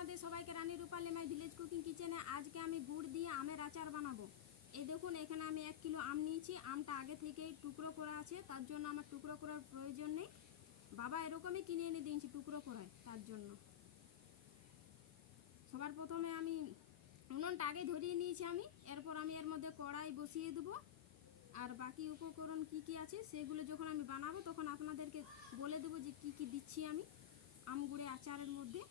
আপনাদের সবাইকে রানী রূপালী my village cooking কিচেনে। আজকে আমি গুড় দিয়ে আমের আচার বানাবো। এই দেখুন, এখানে আমি 1 কিলো আম নিয়েছি। আমটা আগে থেকেই টুকরো করা আছে, তার জন্য আমার টুকরো করার প্রয়োজন নেই। বাবা এরকমই কিনে এনে দিয়েছি টুকরো করায়, তার জন্য। সবার প্রথমে আমি উনুনটা আগে ধরিয়ে নিয়েছি আমি। এরপর আমি এর মধ্যে কড়াই বসিয়ে দেবো। আর বাকি উপকরণ কি কি আছে সেগুলো যখন আমি বানাবো তখন আপনাদেরকে বলে দেবো যে কি কি দিচ্ছি আমি আম গুড়ে আচারের মধ্যে।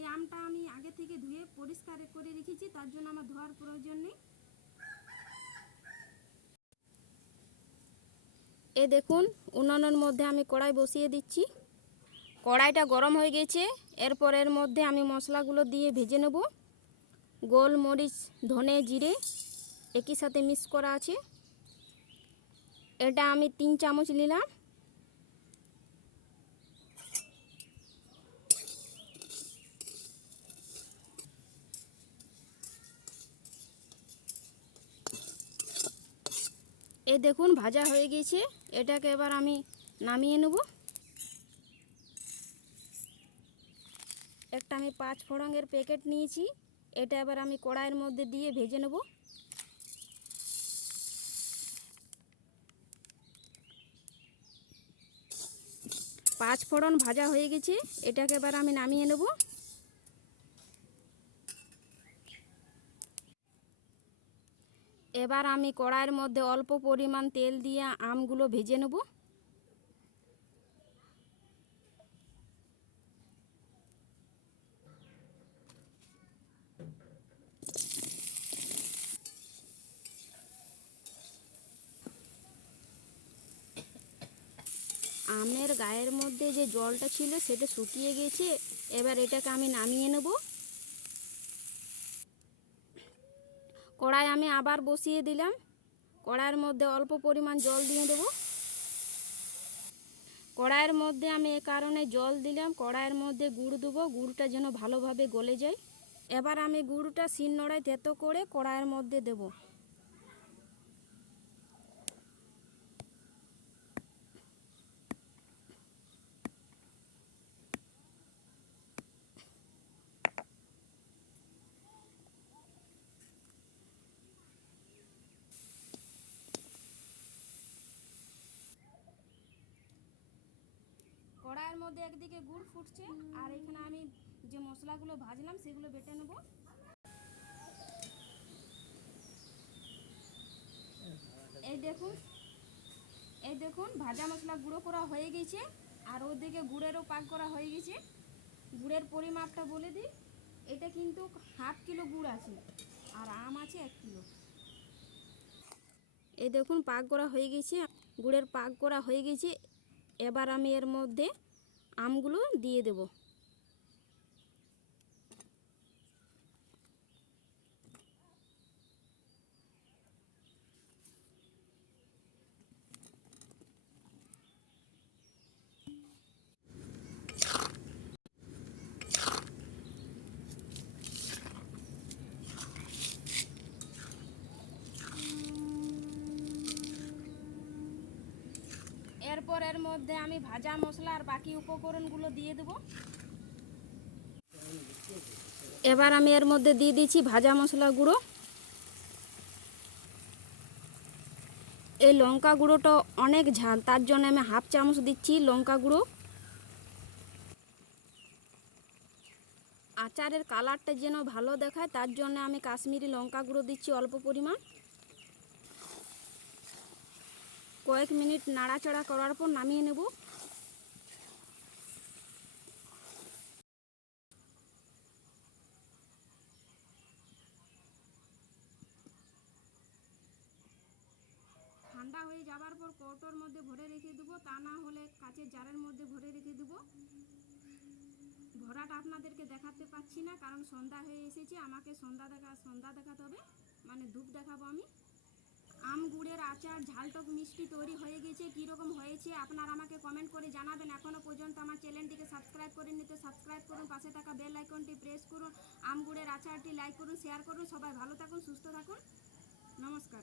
এই আমটা আমি আগে থেকে ধুয়ে পরিষ্কার করে রেখেছি, তার জন্য আমার ধোয়ার প্রয়োজন নেই। এই দেখুন, উনুনের মধ্যে আমি কড়াই বসিয়ে দিচ্ছি। কড়াইটা গরম হয়ে গেছে। এরপর এর মধ্যে আমি মশলাগুলো দিয়ে ভেজে নেব। গোলমরিচ, ধনে, জিরে একই সাথে মিক্স করা আছে। এটা আমি 3 চামচ নিলাম। এই দেখুন, ভাজা হয়ে গেছে। এটাকে এবার আমি নামিয়ে নেব। একটা আমি 5 ফোড়নের প্যাকেট নিয়েছি। এটা এবার আমি কড়াইয়ের মধ্যে দিয়ে ভেজে নেব। পাঁচ ফোড়ন ভাজা হয়ে গেছে। এটাকে এবার আমি নামিয়ে নেব। এবার আমি কড়াইয়ের মধ্যে অল্প পরিমাণ তেল দিয়ে আমগুলো ভেজে নেব। আমের গায়ের মধ্যে যে জলটা ছিল সেটা শুকিয়ে গেছে। এবার এটাকে আমি নামিয়ে নেব। কড়াই আমি আবার বসিয়ে দিলাম। কড়াইয়ের মধ্যে অল্প পরিমাণ জল দিয়ে দেব। কড়াইয়ের মধ্যে আমি এ কারণে জল দিলাম, কড়াইয়ের মধ্যে গুড় দেবো, গুড়টা যেন ভালোভাবে গলে যায়। এবার আমি গুড়টা শিলনোড়ায় থেতো করে কড়াইয়ের মধ্যে দেব। কড়াইয়ের মধ্যে একদিকে গুড় ফুটছে, আর এখানে আমি যে মশলাগুলো ভাজলাম সেগুলো বেটে নেব। এই দেখুন ভাজা মশলা গুঁড়ো করা হয়ে গেছে। আর ওদিকে গুড়েরও পাক করা হয়ে গেছে। গুড়ের পরিমাপটা বলে দিই, এটা কিন্তু 1/2 কিলো গুড় আছে, আর আম আছে 1 কিলো। এই দেখুন পাক করা হয়ে গেছে, গুড়ের পাক করা হয়ে গেছে। এবার আমি এর মধ্যে আমগুলো দিয়ে দেব। এরপর এর মধ্যে আমি ভাজা মশলা আর বাকি উপকরণগুলো দিয়ে দেব। এবার আমি এর মধ্যে দিয়ে দিচ্ছি ভাজা মশলা গুঁড়ো। এই লঙ্কা গুঁড়োটা অনেক ঝাল, তার জন্য আমি 1/2 চামচ দিচ্ছি লঙ্কা গুঁড়ো। আচারের কালারটা যেন ভালো দেখায় তার জন্য আমি কাশ্মীরি লঙ্কা গুঁড়ো দিচ্ছি অল্প পরিমাণ। কয়েক মিনিট নাড়াচাড়া করার পর নামিয়ে নেব। ঠান্ডা হয়ে যাওয়ার পর কৌটোর মধ্যে ভরে রেখে দেবো, তা না হলে কাচের জারের মধ্যে ভরে রেখে দেবো। ভরাটা আপনাদেরকে দেখাতে পাচ্ছি না, কারণ সন্ধ্যা হয়ে এসেছে। আমাকে সন্ধ্যা দেখাতে হবে, মানে ধূপ দেখাবো আমি। আম গুড়ের আচার ঝালটক মিষ্টি তৈরি হয়ে গেছে। কীরকম হয়েছে আপনারা আমাকে কমেন্ট করে জানাবেন। এখনও পর্যন্ত আমার চ্যানেলটিকে সাবস্ক্রাইব করেননি তো সাবস্ক্রাইব করুন, পাশে থাকা বেল আইকনটি প্রেস করুন। আম গুড়ের আচারটি লাইক করুন, শেয়ার করুন। সবাই ভালো থাকুন, সুস্থ থাকুন। নমস্কার।